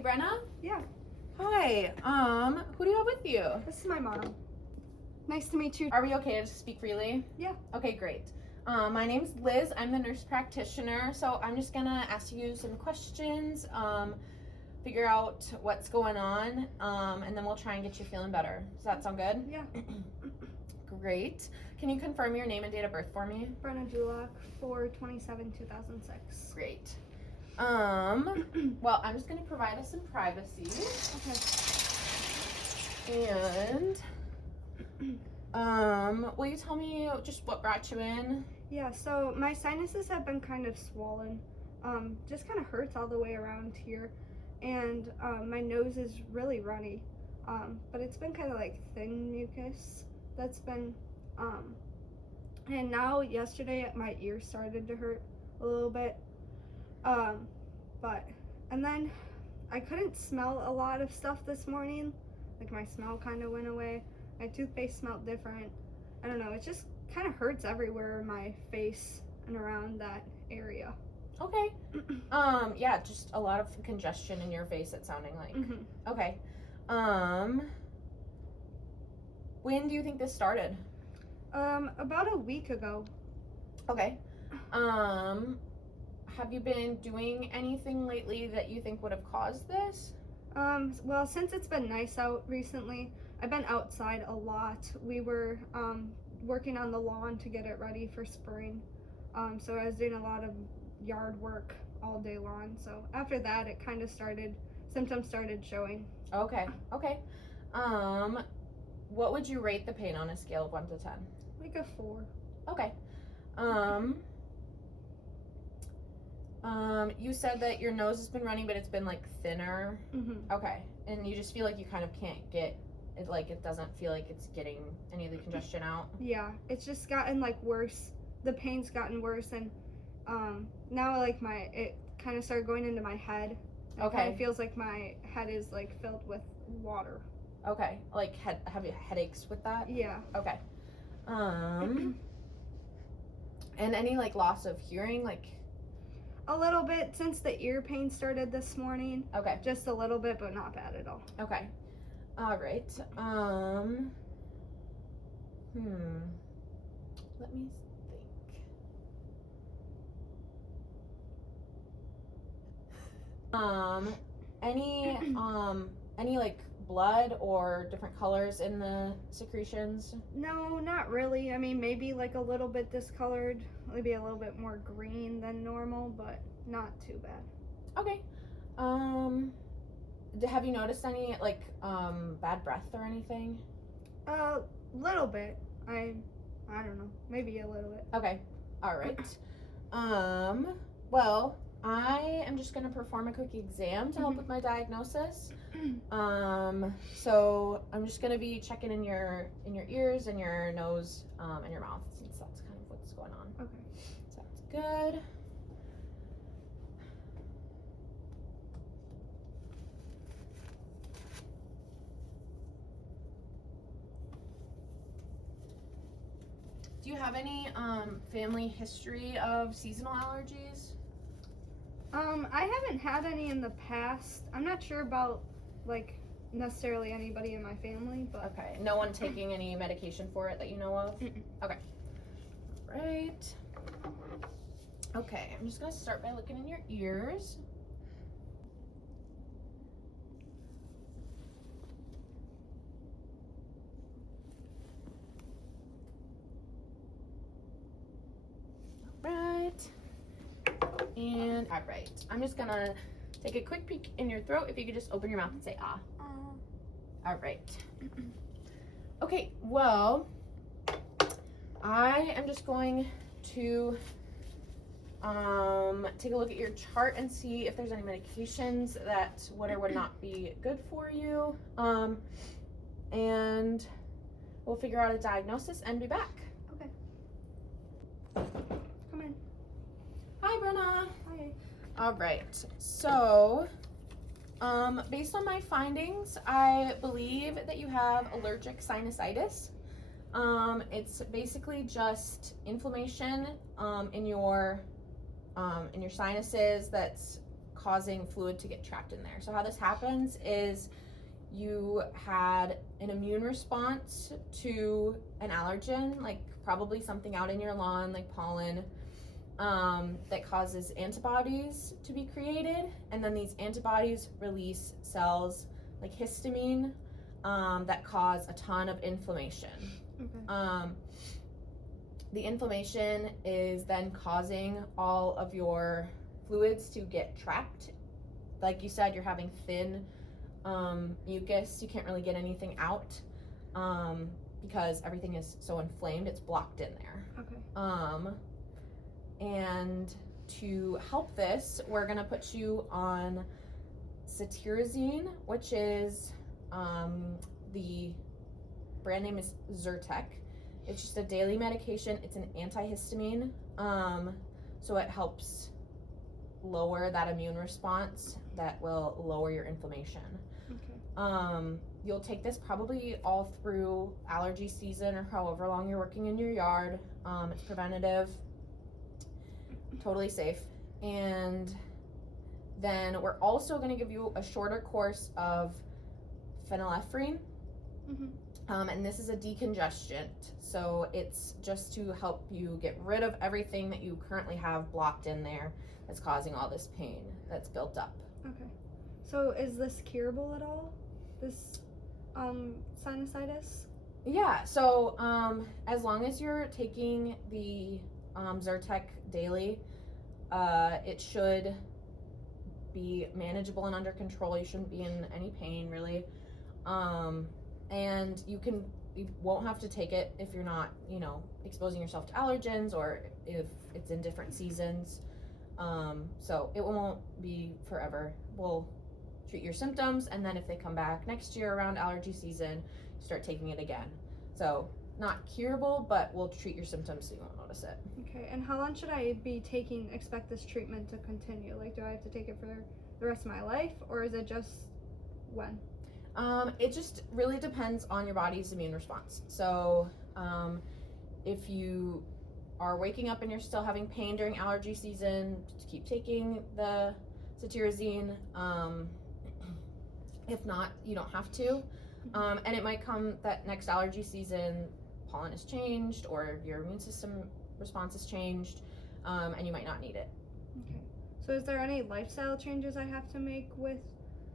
Hey, Brenna. Yeah, Hi. Who do you have with you? this is my mom. Nice to meet you. Are we okay to speak freely? Yeah. Okay, great. My name's Liz. I'm the nurse practitioner, so I'm just gonna ask you some questions, figure out what's going on, and then we'll try and get you feeling better. Does that sound good? Yeah. Great. Can you confirm your name and date of birth for me? Brenna Dulac, 4/27/2006. Great. Well, I'm just gonna provide us some privacy. Okay. And will you tell me just what brought you in? Yeah, so my sinuses have been kind of swollen. Just kind of hurts all the way around here. And my nose is really runny. But it's been kind of like thin mucus that's been, and now yesterday my ear started to hurt a little bit. And then I couldn't smell a lot of stuff this morning. Like my smell kind of went away. My toothpaste smelled different. I don't know, it just kind of hurts everywhere in my face and around that area. Okay. Yeah, just a lot of congestion in your face, it's sounding like. Mm-hmm. Okay. When do you think this started? About a week ago. Okay. Have you been doing anything lately that you think would have caused this? Well, since it's been nice out recently, I've been outside a lot. We were working on the lawn to get it ready for spring. So I was doing a lot of yard work all day long. So after that, it kind of symptoms started showing. Okay. What would you rate the pain on a scale of 1 to 10? Like a 4. Okay. You said that your nose has been running, but it's been like thinner. Mm-hmm. Okay. And you just feel like you kind of can't get it, like it doesn't feel like it's getting any of the congestion out. Yeah, it's just gotten like worse. The pain's gotten worse, and now like it kind of started going into my head. It kind of feels like my head is like filled with water. Okay. Like have you headaches with that? Yeah. Okay. And any like loss of hearing, like? A little bit since the ear pain started this morning. Okay. Just a little bit, but not bad at all. Okay. All right. Let me think. Any like blood or different colors in the secretions? No, not really. I mean, maybe like a little bit discolored, maybe a little bit more green than normal, but not too bad. Okay. Have you noticed any like bad breath or anything? A little bit. I don't know. Maybe a little bit. Okay. All right. Well, I am just gonna perform a quick exam to help with my diagnosis. So I'm just gonna be checking in your ears and your nose and your mouth, since that's kind of what's going on. Okay. Sounds good. Do you have any family history of seasonal allergies? I haven't had any in the past. I'm not sure about like necessarily anybody in my family, but Okay. No one taking any medication for it that you know of? Mm-mm. Okay. Right. Okay, I'm just gonna start by looking in your ears. And all right, I'm just gonna take a quick peek in your throat. If you could just open your mouth and say ah. All right. Okay, well, I am just going to take a look at your chart and see if there's any medications that would or would not be good for you. And we'll figure out a diagnosis and be back. Okay. Come in. Hi, Brenna. Hi. All right, so based on my findings, I believe that you have allergic sinusitis. It's basically just inflammation in your sinuses that's causing fluid to get trapped in there. So how this happens is you had an immune response to an allergen, like probably something out in your lawn, like pollen, that causes antibodies to be created, and then these antibodies release cells like histamine that cause a ton of inflammation. Okay. The inflammation is then causing all of your fluids to get trapped. Like you said, you're having thin mucus. You can't really get anything out because everything is so inflamed. It's blocked in there. Okay. And to help this, we're gonna put you on cetirizine, which is the brand name is Zyrtec. It's just a daily medication. It's an antihistamine, so it helps lower that immune response that will lower your inflammation. Okay. You'll take this probably all through allergy season or however long you're working in your yard. It's preventative, totally safe. And then we're also going to give you a shorter course of phenylephrine. And this is a decongestant, so it's just to help you get rid of everything that you currently have blocked in there that's causing all this pain that's built up. Okay. So is this curable at all? This sinusitis? Yeah, so as long as you're taking the Zyrtec daily, it should be manageable and under control. You shouldn't be in any pain, really. And you won't have to take it if you're not, exposing yourself to allergens or if it's in different seasons. So it won't be forever. We'll treat your symptoms, and then if they come back next year around allergy season, start taking it again. So not curable, but we'll treat your symptoms so you won't notice it. Okay, and how long should I expect this treatment to continue? Like, do I have to take it for the rest of my life, or is it just when? It just really depends on your body's immune response. So if you are waking up and you're still having pain during allergy season, just keep taking the cetirizine. If not, you don't have to. And it might come that next allergy season, pollen has changed or your immune system response has changed, and you might not need it. Okay. So is there any lifestyle changes I have to make with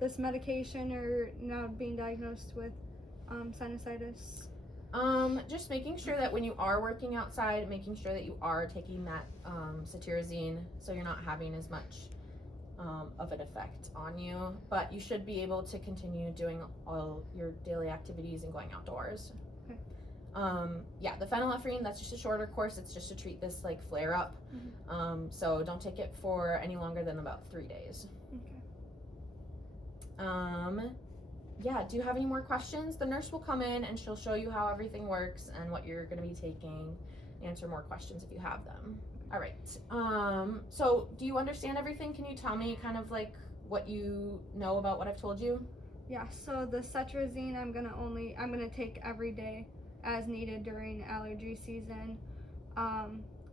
this medication or now being diagnosed with sinusitis? Just making sure that when you are working outside, making sure that you are taking that cetirizine so you're not having as much of an effect on you, but you should be able to continue doing all your daily activities and going outdoors. Okay. Yeah, the phenylephrine, that's just a shorter course. It's just to treat this like flare up. So don't take it for any longer than about 3 days. Okay. Yeah, do you have any more questions? The nurse will come in and she'll show you how everything works and what you're going to be taking, answer more questions if you have them. All right. So do you understand everything? Can you tell me kind of like what you know about what I've told you? Yeah, so the cetirizine I'm gonna take every day as needed during allergy season,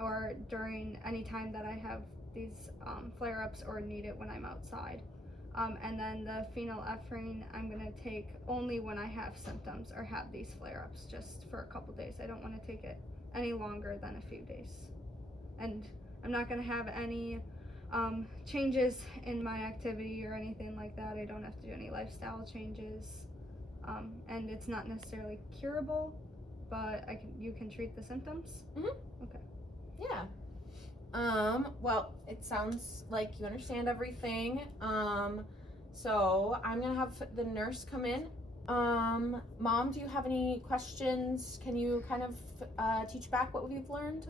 or during any time that I have these flare-ups or need it when I'm outside. And then the phenylephrine I'm gonna take only when I have symptoms or have these flare-ups, just for a couple days. I don't want to take it any longer than a few days. And I'm not gonna have any changes in my activity or anything like that. I don't have to do any lifestyle changes, and it's not necessarily curable, but you can treat the symptoms. Okay. Yeah. Well, it sounds like you understand everything. So I'm gonna have the nurse come in. Mom, do you have any questions? Can you kind of teach back what we've learned?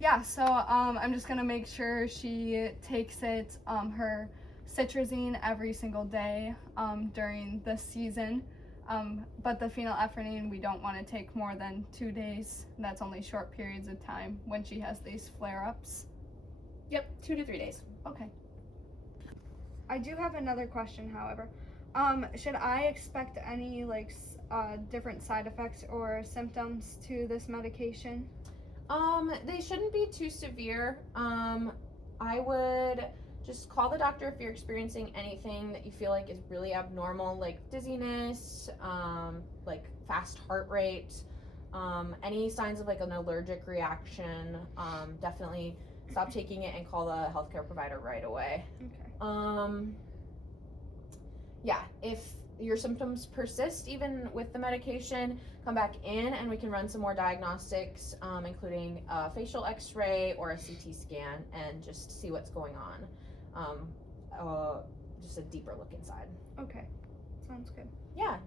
Yeah, so I'm just gonna make sure she takes it, her cetirizine every single day during the season. But the phenylephrine we don't want to take more than 2 days. That's only short periods of time when she has these flare-ups. Yep, 2 to 3 days. Okay. I do have another question, however. Should I expect any different side effects or symptoms to this medication? They shouldn't be too severe. I would just call the doctor if you're experiencing anything that you feel like is really abnormal, like dizziness, like fast heart rate, any signs of like an allergic reaction. Definitely stop taking it and call the healthcare provider right away. Okay. Yeah, if your symptoms persist even with the medication, come back in and we can run some more diagnostics, including a facial x-ray or a CT scan, and just see what's going on. Just a deeper look inside. Okay. Sounds good. Yeah.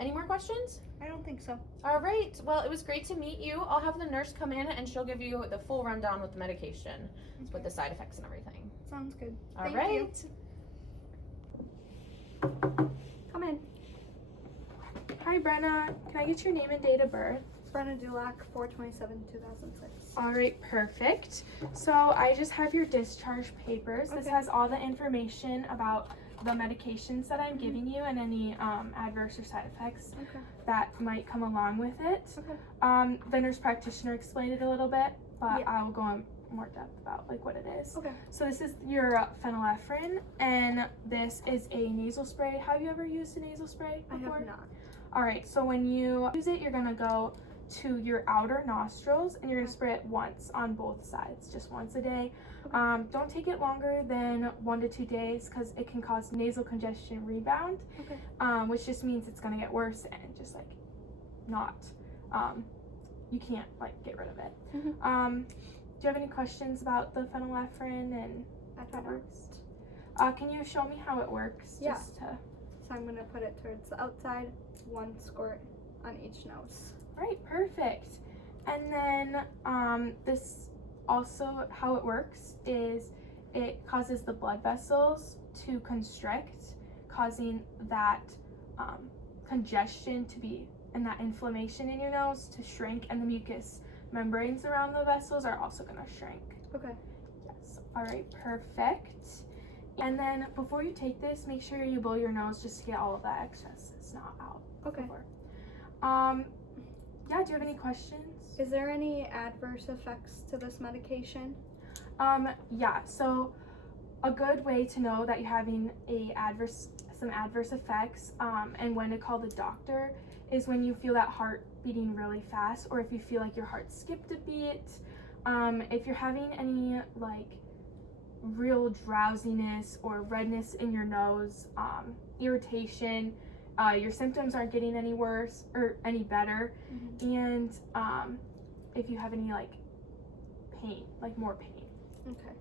Any more questions? I don't think so. All right. Well, it was great to meet you. I'll have the nurse come in and she'll give you the full rundown with the medication, with the side effects and everything. Sounds good. All Thank right. you. Come in. Hi Brenna, can I get your name and date of birth? Brenna Dulac, 4/27/2006. All right, perfect. So I just have your discharge papers. This Okay. has all the information about the medications that I'm giving you and any adverse or side effects Okay. that might come along with it. Okay. The nurse practitioner explained it a little bit, but Yeah. I'll go in more depth about like what it is. Okay. So this is your phenylephrine, and this is a nasal spray. Have you ever used a nasal spray I before? have not. All right, so when you use it, you're gonna go to your outer nostrils and you're gonna spray it once on both sides, just once a day. Okay. Don't take it longer than 1 to 2 days because it can cause nasal congestion rebound, Okay. which just means it's gonna get worse and just like not, you can't like get rid of it. Mhm. Do you have any questions about the phenylephrine and I how don't it know. works? Can you show me how it works? Yeah. Just to... So I'm gonna put it towards the outside, 1 squirt on each nose. Right, perfect. And then this also, how it works is it causes the blood vessels to constrict, causing that congestion to be, and that inflammation in your nose to shrink, and the mucous membranes around the vessels are also going to shrink. Okay. Yes. All right, perfect. And then before you take this, make sure you blow your nose just to get all of that excess that's not out. Okay. Before. Yeah, do you have any questions? Is there any adverse effects to this medication? Yeah, so a good way to know that you're having some adverse effects, and when to call the doctor is when you feel that heart beating really fast, or if you feel like your heart skipped a beat. If you're having any like real drowsiness or redness in your nose, irritation, your symptoms aren't getting any worse or any better, and if you have any like pain, like more pain. Okay.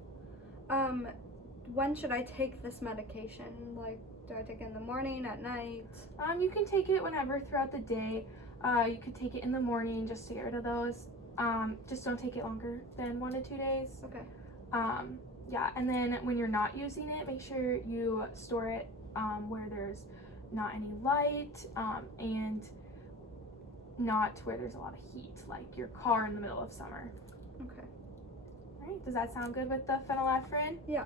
When should I take this medication? Like, do I take it in the morning, at night? You can take it whenever throughout the day. You could take it in the morning just to get rid of those. Just don't take it longer than 1 to 2 days. Okay. Yeah, and then when you're not using it, make sure you store it where there's not any light, and not where there's a lot of heat, like your car in the middle of summer. Okay. All right, does that sound good with the phenylephrine? Yeah.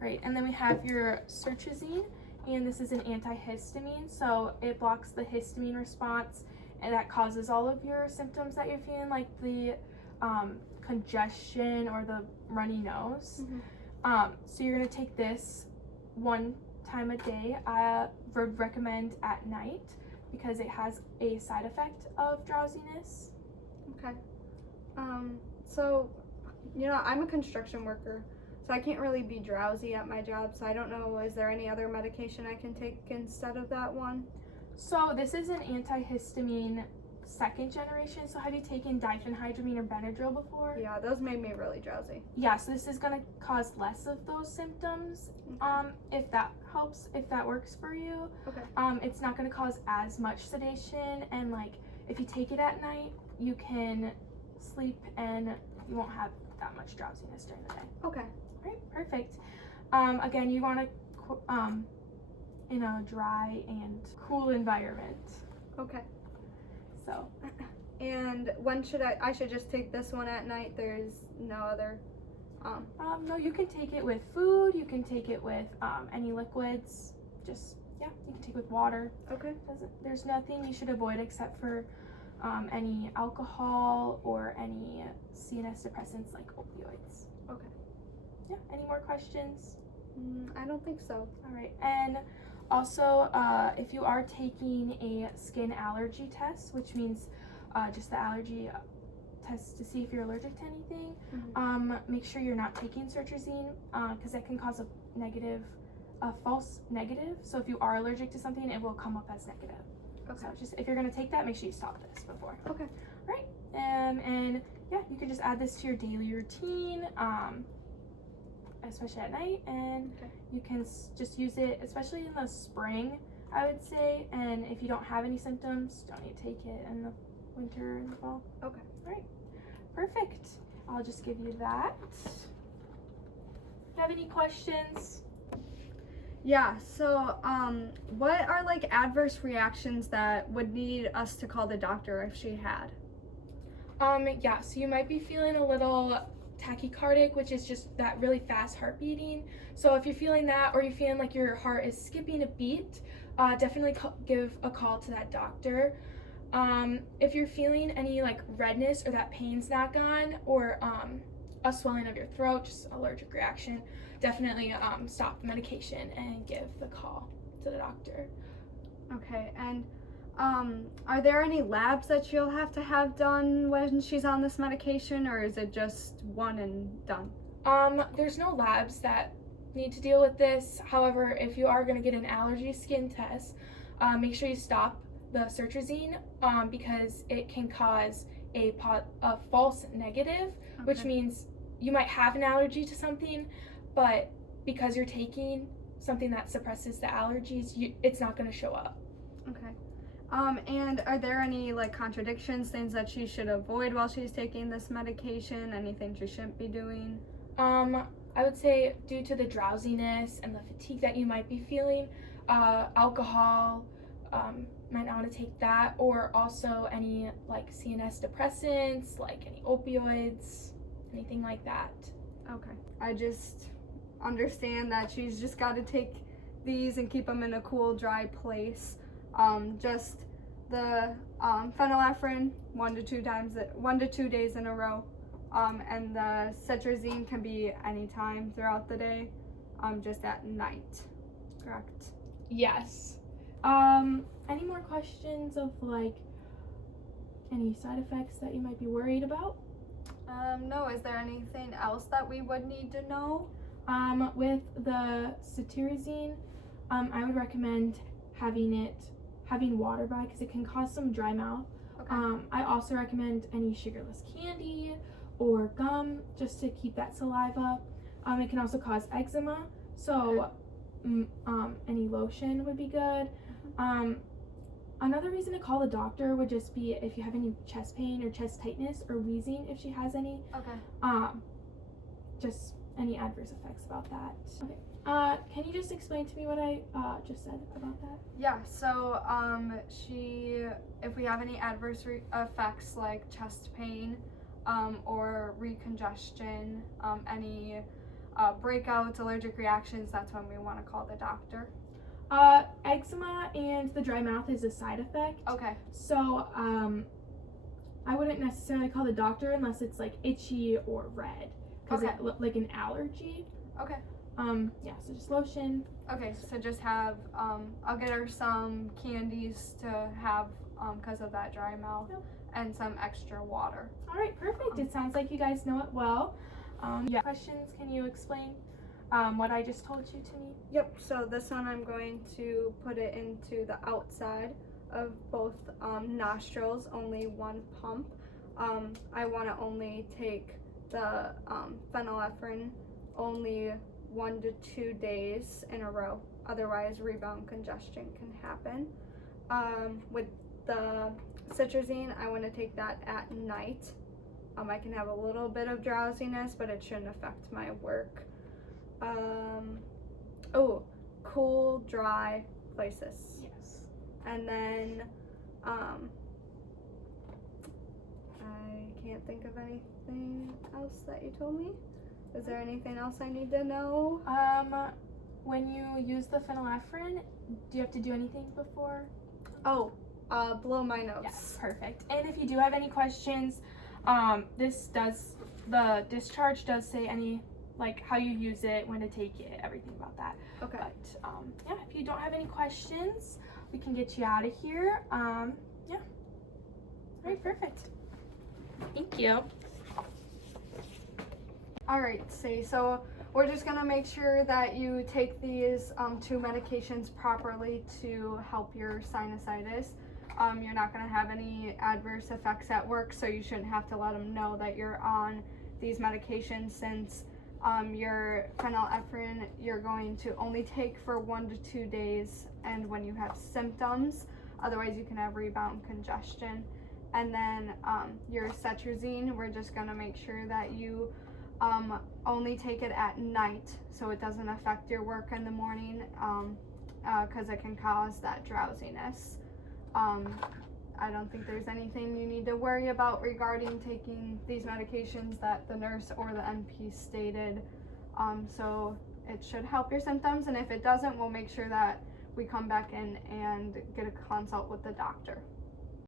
Right, and then we have your sertrazine, and this is an antihistamine, so it blocks the histamine response, and that causes all of your symptoms that you're feeling, like the congestion or the runny nose. So you're gonna take this 1 time a day. I would recommend at night because it has a side effect of drowsiness. Okay. So, you know, I'm a construction worker, so I can't really be drowsy at my job, so I don't know, is there any other medication I can take instead of that one? So this is an antihistamine 2nd generation. So have you taken diphenhydramine or Benadryl before? Yeah, those made me really drowsy. Yeah, so this is gonna cause less of those symptoms. Okay. If that helps, if that works for you. Okay. It's not gonna cause as much sedation, and like if you take it at night, you can sleep and you won't have that much drowsiness during the day. Okay. All right, perfect. Again, you want to in a dry and cool environment. Okay. So, And when should I should just take this one at night? There's no other. no, you can take it with food. You can take it with any liquids. Just you can take it with water. Okay. There's nothing you should avoid except for any alcohol or any CNS depressants like opioids. Okay. Yeah, any more questions? I don't think so. All right, and also if you are taking a skin allergy test, which means just the allergy test to see if you're allergic to anything, make sure you're not taking Sertrazine because that can cause a false negative. So if you are allergic to something, it will come up as negative. Okay. So just if you're gonna take that, make sure you stop this before. Okay. All right, and yeah, you can just add this to your daily routine, especially at night, and you can just use it, especially in the spring, I would say. And if you don't have any symptoms, don't need to take it in the winter and the fall. Okay. All right, perfect. I'll just give you that. Have any questions? Yeah, so what are like adverse reactions that would need us to call the doctor if she had? Yeah, so you might be feeling a little tachycardic, which is just that really fast heart beating. So if you're feeling that, or you're feeling like your heart is skipping a beat, definitely give a call to that doctor. If you're feeling any like redness or that pain's not gone, or a swelling of your throat, just allergic reaction, definitely stop the medication and give the call to the doctor. Okay, and are there any labs that she'll have to have done when she's on this medication, or is it just one and done? There's no labs that need to deal with this. However, if you are going to get an allergy skin test, make sure you stop the Sertrazine because it can cause a false negative, which means you might have an allergy to something, but because you're taking something that suppresses the allergies, it's not going to show up. Okay. And are there any like contradictions, things that she should avoid while she's taking this medication? Anything she shouldn't be doing? I would say due to the drowsiness and the fatigue that you might be feeling, alcohol, might not want to take that, or also any like CNS depressants, like any opioids, anything like that. Okay. I just understand that she's just got to take these and keep them in a cool, dry place. Just the phenylephrine 1 to 2 days in a row, and the Sertrazine can be anytime throughout the day, just at night. Correct? Yes. Any more questions of like any side effects that you might be worried about? No. Is there anything else that we would need to know? With the Cetirizine, I would recommend having water by, because it can cause some dry mouth. Okay. I also recommend any sugarless candy or gum just to keep that saliva. It can also cause eczema, so any lotion would be good. Another reason to call the doctor would just be if you have any chest pain or chest tightness or wheezing, if she has any. Okay. Just any adverse effects about that. Okay. Can you just explain to me what I just said about that? Yeah, so if we have any adverse effects like chest pain or recongestion, any breakouts, allergic reactions, that's when we want to call the doctor. Eczema and the dry mouth is a side effect. Okay. So I wouldn't necessarily call the doctor unless it's like itchy or red, because it like an allergy. Okay. Yeah, so just lotion. Okay, so just have, I'll get her some candies to have because of that dry mouth, and some extra water. All right, perfect. It sounds like you guys know it well. Yeah. Questions? Can you explain what I just told you to me? Yep, so this one I'm going to put it into the outside of both nostrils, only one pump. I want to only take the phenylephrine only 1 to 2 days in a row, otherwise rebound congestion can happen. With the Sertrazine, I want to take that at night. I can have a little bit of drowsiness, but it shouldn't affect my work. Cool, dry places. Yes. And then I can't think of anything else that you told me. Is there anything else I need to know? When you use the phenylephrine, do you have to do anything before? Blow my nose. Yes, perfect. And if you do have any questions, the discharge does say any like how you use it, when to take it, everything about that. Okay. But yeah, if you don't have any questions, we can get you out of here. Yeah. All right, perfect. Thank you. All right, so we're just gonna make sure that you take these 2 medications properly to help your sinusitis. You're not gonna have any adverse effects at work, so you shouldn't have to let them know that you're on these medications, since your phenylephrine you're going to only take for 1 to 2 days, and when you have symptoms. Otherwise you can have rebound congestion. And then your cetirizine, we're just gonna make sure that you only take it at night, so it doesn't affect your work in the morning, because it can cause that drowsiness. I don't think there's anything you need to worry about regarding taking these medications that the nurse or the NP stated. So it should help your symptoms, and if it doesn't, we'll make sure that we come back in and get a consult with the doctor.